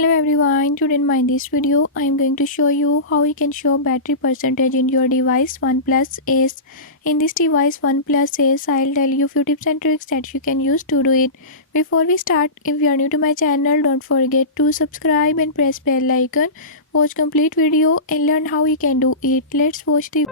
Hello everyone, today in this video I am going to show you how you can show battery percentage in your device OnePlus Ace. In this device OnePlus Ace, I'll tell you few tips and tricks that you can use to do it. Before we start, if you are new to my channel, don't forget to subscribe and press bell icon. Watch complete video and learn how you can do it. Let's watch the